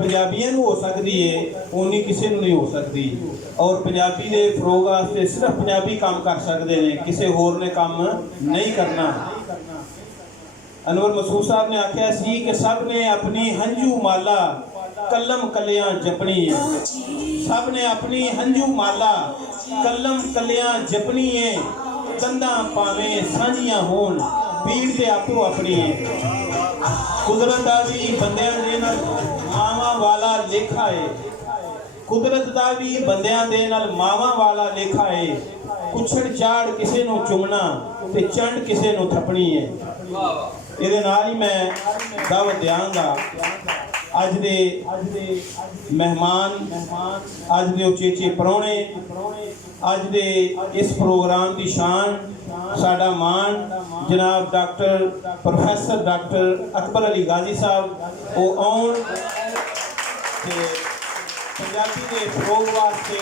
पंजाबियों नूं हो सकती है उन्नी किसी नूं नहीं हो सकती। और पंजाबी दे फरोग वास्ते सिर्फ पंजाबी काम कर सकते हैं, किसी होर ने काम नहीं करना। अनवर मसूद साहब ने आख्या सी कि सब ने अपनी हंझू माला कलम कलियां जपनी है, सब ने अपनी हंझू माला कलम कलियां जपनी है, कंधा भावें सांझियां होण पीड़ ते आपो अपनी है। कुदरत दा भी बंदियां दे नाल मावां वाला लेखा है, कुदरत दा भी बंदियां दे नाल मावां वाला लेखा है। कुछड़ चाड़ किसी नूं चुमना ते चंड किसी नूं थपनी है। ये नाल ही मैं दावत देंगा अज दे मेहमान, अज दे उचेचे परौणे, अज दे इस प्रोग्राम की शान साडा मान जनाब doctor professor doctor Akbar Ali Ghazi साहब वो आउण ते पंजाबी के फरोग वास्ते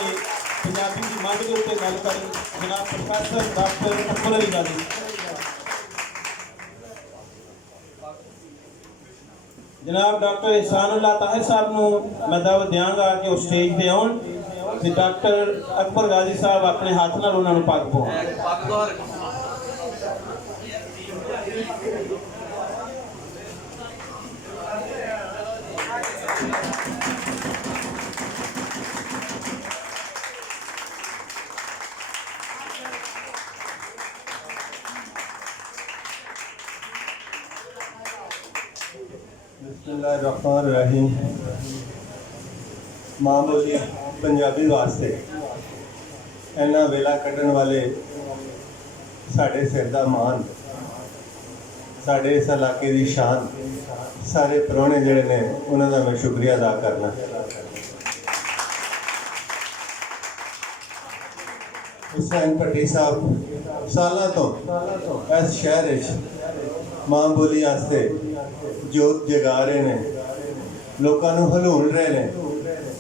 पंजाबी की मंग के उत्ते गल करन। जनाब प्रोफैसर डॉक्टर अकबर अली गाजी। जनाब डॉक्टर एहसानुल्लाह ताहिर साहब नूं मैं दावत देंगा कि वो स्टेज पे आउण ते डॉक्टर अकबर गाजी साहब अपने हाथ नाल उन्हां नूं पग पाउण। बिस्मिल्लाहिर्रहमानिर्रहीम। मां बोली पंजाबी वास्ते इन्ना वेला कढ़न वाले साढ़े सिर दा मान, साढ़े इस इलाके की शान, सारे परौने जिहड़े ने उन्हां दा मैं शुक्रिया अदा करना। हुसैन भट्टी साहब सालों तो इस शहर मां बोली वास्ते जोत जगा रहे ने, लोगों को हलूण रहे ने,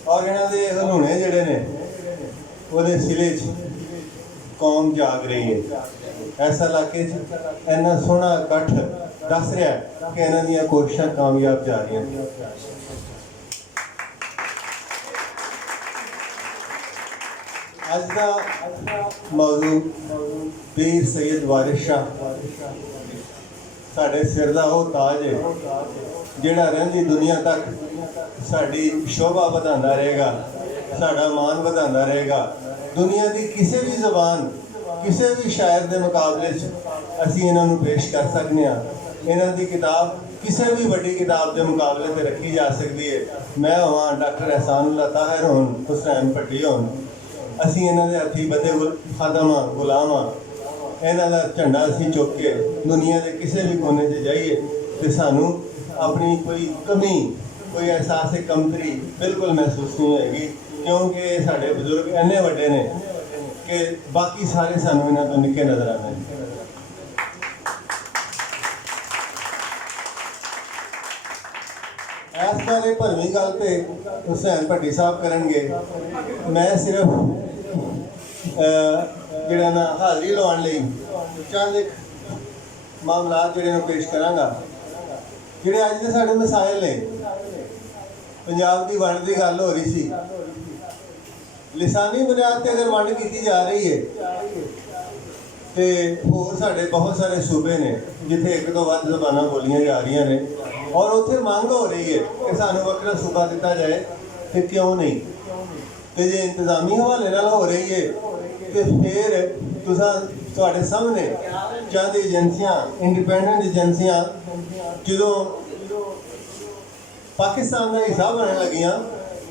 और इन्हों के हलूणे जिहड़े ने उहदे सिले कौम जाग रही है। ऐसा इलाके इन्ना सोहना इकट्ठ दस रहा है कि इन्हों दी कोशिशां कामयाब जा रही हैं। अज का मौजू पीर सैयद वारिस शाह साढ़े सिर का वो ताज है जिहड़ा रहिंदी दुनिया तक साड़ी शोभा वधांदा रहेगा, साड़ा मान वधांदा रहेगा। दुनिया की किसी भी जबान किसी भी शायर के मुकाबले असी इन्हों पेश कर सकते हैं। इन्हों की किताब किसी भी वड्डी किताब के मुकाबले पर रखी जा सकती है। मैं होवां डॉक्टर एहसानुल्लाह ताहिर होन, हुसैन भट्टी होन, असी इन्हों के हथी बदे खादम हाँ, गुलाम हाँ। इन्हों का झंडा असी चुक के दुनिया के किसी भी कोने से जाइए तो सानू अपनी कोई कमी, कोई एहसास कमतरी बिल्कुल महसूस नहीं होएगी, क्योंकि साढ़े बजुर्ग इन्ने वड्डे ने कि बाकी सारे सानू इन्हों तो निक्के नजर आते हैं। इस बारे भरवीं गल तो हुसैन भट्टी साहब करेंगे। मैं सिर्फ जिहड़ा ना हाज़री लाउण लई चंद एक मामलात जिहड़े पेश करांगा। जिहड़े अज दे साडे मसाइल ने, पंजाब की वंड की गल हो रही सी, लिसानी बुनियाद पर अगर वंड की जा रही है तो होर साडे बहुत सारे सूबे ने जिथे एक तो वध ज़बानां बोलियां जा रही ने, और उत्थे मांग हो रही है कि सानू वक्रा सूबा दिता जाए, तो क्यों नहीं। तो जे इंतजामी हवाले नाल हो रही है तो फिर तुहाडे सामने चंद एजेंसियां, इंडिपेंडेंट एजेंसियां जो पाकिस्तान का हिस्सा बनने लगियां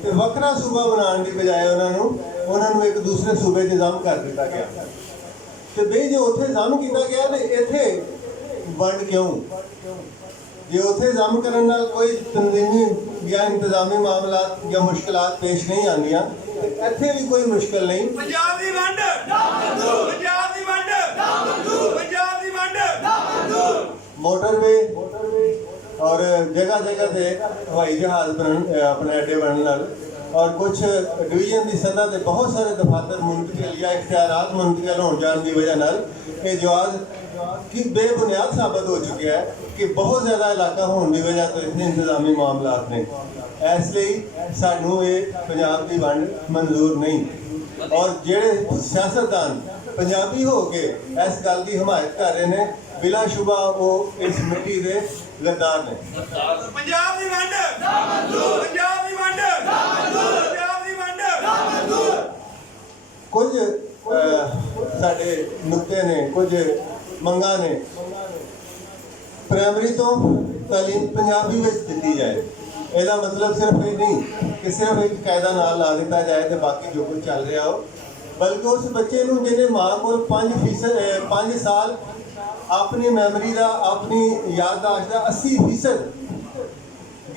तो वक्रा सूबा बनाने की बजाय उन्होंने एक दूसरे सूबे च जम कर दिता गया। तो बई जो उत्थे जम किया गया तो इत्थे वंड क्यों? जे उत्थे जम करने नाल कोई तंजीमी या इंतजामी मामला या मुश्किलात पेश नहीं आंदियां तो इत्थे भी कोई मुश्किल नहीं। पंजाब दी वंड ना मंजूर, पंजाब दी वंड ना मंजूर, पंजाब दी वंड ना मंजूर। मोटरवे और जगह जगह से हवाई जहाज बनन, अपने अड्डे बनने नाल, और कुछ डिवीजन की सतह से बहुत सारे दफातर मुंतकिल या इख्तियारात मुंतकिल होने जाने की वजह नाल ये जवाज कि बेबुनियाद साबित हो चुका है कि बहुत ज़्यादा इलाका होने की वजह तो इतने इंतजामी मामलात ने, इसलिए सानू ये पंजाब की वंड मंजूर नहीं। और जेड़े सियासतदान पंजाबी हो के इस गल की हिमायत कर रहे हैं, बिला शुबा वो इस मिट्टी के गद्दार ने। ਪੰਜਾਬ ਦੀ ਵੰਡ ਨਾ ਮਨਜ਼ੂਰ, ਪੰਜਾਬ ਦੀ ਵੰਡ ਨਾ ਮਨਜ਼ੂਰ, ਪੰਜਾਬ ਦੀ ਵੰਡ ਨਾ ਮਨਜ਼ੂਰ। कुछ साडे नुक्ते ने, कुछ मंगा ने। प्राइमरी तो तालीम पंजाबी में दी जाए, ਇਹਦਾ मतलब सिर्फ ये नहीं कि सिर्फ एक कायदा नाल ला दिता जाए तो बाकी जो कुछ चल रहा हो, बल्कि उस बच्चे नूं जिहने मां कोल 5 साल अपनी मैमरी का, अपनी याददाश्त का 80%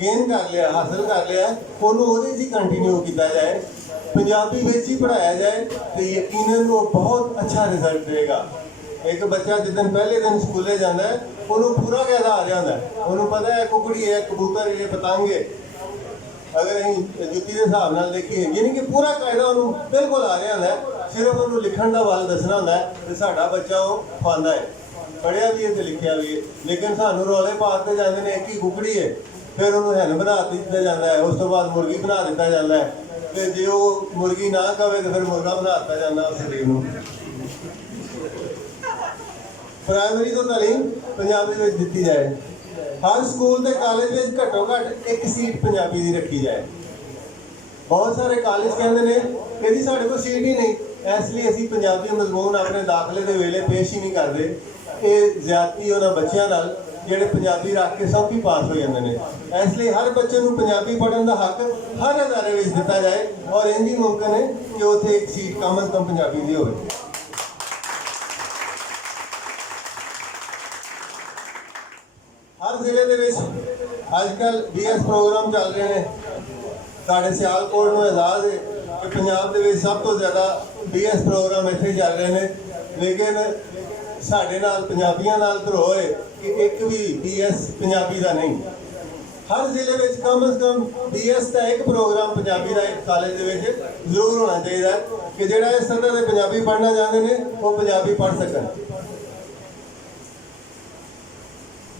गेन कर लिया, हासिल कर लिया, उन्होंने ਉਹਦੇ 'ਚ ही कंटिन्यू किया जाए, पंजाबी में ही पढ़ाया जाए तो यकीनन वो बहुत अच्छा रिजल्ट देगा। एक बच्चा जिस दिन पहले दिन स्कूले जाता है, उन्होंने पूरा कायदा आ रहा होता है, उन्होंने पता है कुकड़ी है, कबूतर है, पतंग है। अगर अं जुत्ती के हिसाब नाल देखिए, यानी कि पूरा कायदा उन्होंने बिल्कुल आ रहा होता है, सिर्फ उन्होंने लिखण का वल दसना होता है कि साडा बच्चा वो पांदा है, पढ़िया भी है तो लिखिया भी है। लेकिन सानू रौले पाते जाते हैं एक ही कुकड़ी है, फिर उन्होंने हैन बना दिता जाता है, उस तो बाद मुर्गी बना दिता जाता है, फिर जो वो मुर्गी ना कहे तो फिर मुर्गा बना दिता जाता उस शरीर को। प्राइमरी तो तालीम पंजाबी में दी जाए, हर स्कूल के कॉलेज में घट्टो घट्ट एक सीट पंजाबी की रखी जाए। बहुत सारे कॉलेज कहते हैं कि साढ़े को सीट ही नहीं, इसलिए असी पंजाबी मजमून अपने दाखले के वेले पेश ही नहीं करते। ये ज्यादती उन्होंने बच्चों नाल ਜਿਹੜੇ ਪੰਜਾਬੀ ਰੱਖ ਕੇ ਸੌਖੀ ਪਾਸ ਹੋ ਜਾਂਦੇ ਨੇ। ਇਸ ਲਈ ਹਰ ਬੱਚੇ ਨੂੰ ਪੰਜਾਬੀ ਪੜ੍ਹਨ ਦਾ ਹੱਕ ਹਰ ਅਦਾਰੇ ਵਿੱਚ ਦਿੱਤਾ ਜਾਏ ਔਰ ਇੰਜ ਹੀ ਮੁਮਕਿਨ ਹੈ ਕਿ ਉੱਥੇ ਇੱਕ ਸੀਟ ਕਮ ਅਜ਼ ਕਮ ਪੰਜਾਬੀ ਦੀ ਹੋਵੇ। ਹਰ ਜ਼ਿਲ੍ਹੇ ਦੇ ਵਿੱਚ ਅੱਜ ਕੱਲ੍ਹ BS ਪ੍ਰੋਗਰਾਮ ਚੱਲ ਰਹੇ ਨੇ। ਸਾਡੇ ਸਿਆਲਕੋਟ ਨੂੰ ਇਜਾਜ਼ ਹੈ ਕਿ ਪੰਜਾਬ ਦੇ ਵਿੱਚ ਸਭ ਤੋਂ ਜ਼ਿਆਦਾ BS ਪ੍ਰੋਗਰਾਮ ਇੱਥੇ ਚੱਲ ਰਹੇ ਨੇ, ਲੇਕਿਨ ਸਾਡੇ ਨਾਲ ਪੰਜਾਬੀਆਂ ਨਾਲ ਧਰੋਹ ਹੈ कि एक भी BS पंजाबी का नहीं। हर जिले में कम अज कम BS का एक प्रोग्राम पंजाबी का एक कॉलेज जरूर होना चाहिए कि जोड़ा इस सतह से पंजाबी पढ़ना चाहते हैं वो पंजाबी पढ़ सकन।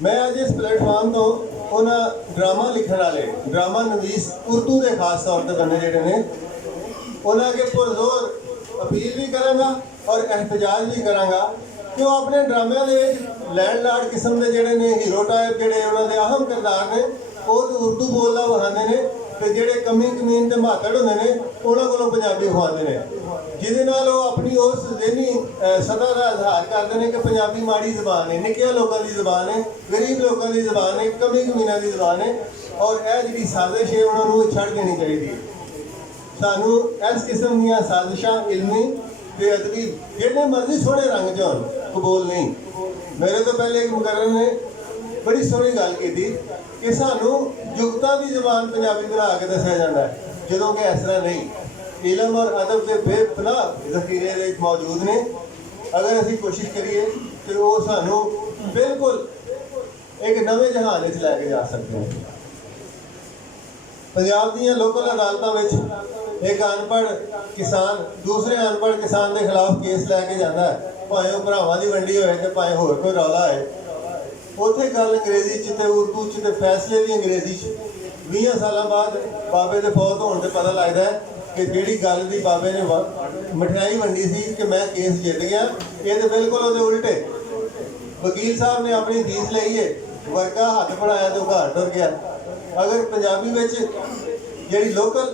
मैं अज इस प्लेटफॉर्म तो उन्होंने ड्रामा लिखने वाले, ड्रामा नवीस उर्दू के खास तौर पर बने जोड़े ने, उन्होंने अगे पुरजोर अपील भी कराँगा और एहतजाज भी कराँगा कि वो अपने ड्रामे के लैंडलॉर्ड किस्म के जोड़े ने हीरो टाइप जोड़े उन्होंने अहम किरदार ने वो उर्दू बोलना विखाते हैं, तो जोड़े कमी कमीन के मातड़ होंगे ने उन्होंने को पंजाबी विखाते हैं, जिहदे नाल वो अपनी उस ज़हनी सतह का इजहार करते हैं कि पंजाबी माड़ी जबान है, निक्किया लोगों की जबान है, गरीब लोगों की जबान है, कमी कमीना की जबान है। और यह जी साजिश है उन्होंने छड़ देनी चाहिए। सानू इस किस्म दी साजिशां इलमी ते अदबी जिन्ने मर्जी सोहने रंग च होण कबूल नहीं। मेरे तो पहले एक मुकर्रर ने बड़ी सोहनी गल की थी कि सानू जुगतां दी जबान पंजाबी बना के दस्सिया जाता है, जदों कि इस तरह नहीं। इलम और अदब के बेपनाह जखीरे मौजूद ने, अगर असी कोशिश करिए तो वो सानू बिल्कुल एक नवे जहान च लैके जा सकते हैं। पंजाब दीयां लोकल अदालतां विच एक अनपढ़ किसान दूसरे अनपढ़ किसान के खिलाफ केस लैके जाता है, भावें वो भरावां दी वंडी होए ते भावें होर कोई रौला है, उत्थे गल अंग्रेजी च ते उर्दू च ते फैसले भी अंग्रेजी च। 20 साल बाद बाबे दे फौत होने ते पता लगता है कि जिहड़ी गल दी बाबे ने मठियाई वंडी सी कि मैं केस जित गया, ये तो बिल्कुल उहदे उल्टे। वकील साहब ने अपनी फीस लई है, वर्गा हथ बढ़ाया तो घर टुर गया। अगर पंजाबी विच जिहड़ी लोकल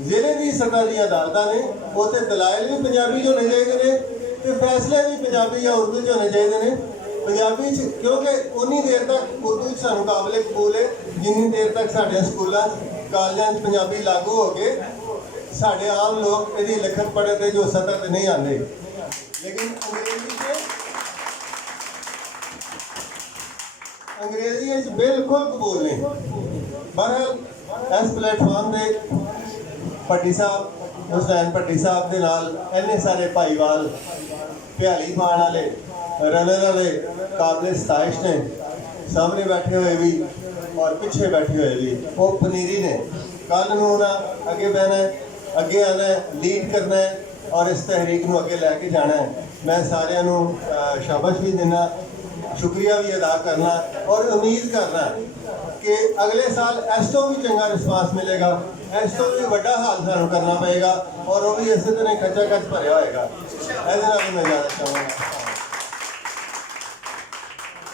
जिले की सतह दी अदालतां ने उत्थे दलाइल भी पंजाबी च होने चाहिए ने ते फैसले भी पंजाबी या उर्दू च होने चाहिए ने। पंजाबी च क्योंकि उन्नी देर तक उर्दू च सानू काबिले कबूल है जिन्नी देर तक साडे स्कूलों कॉलेजों च पंजाबी लागू हो के साडे आम लोग इहदी लिखत पढ़े ते जो सतह ते नहीं आते। लेकिन अंग्रेजी बिल्कुल कबूल नहीं। बहरहाल इस प्लेटफॉर्म से भट्टी साहब हुसैन भट्टी साहब के नाल इन्ने सारे भाईवाल भ्याली पाने वाले रनर वाले काबिल सताइश ने, सामने बैठे हुए भी और पिछे बैठे हुए भी वो पनीरी ने। कल नूं अगे बहना है, अगे आना है, लीड करना है और इस तहरीक नूं अगे लैके जाना है। मैं सारिਆਂ ਨੂੰ शाबाश भी देना, शुक्रिया भी अदा करना और उम्मीद करना कि अगले साल इस तो भी चंगा रिस्पांस मिलेगा, इस तो भी बड़ा हाल सानू करना पएगा और वो भी इस तरह खचा खच भरिया होएगा। ਇਹਦੇ ਨਾਲ ਮੈਂ ਜ਼ਿਆਦਾ ਚਾਹਾਂਗਾ।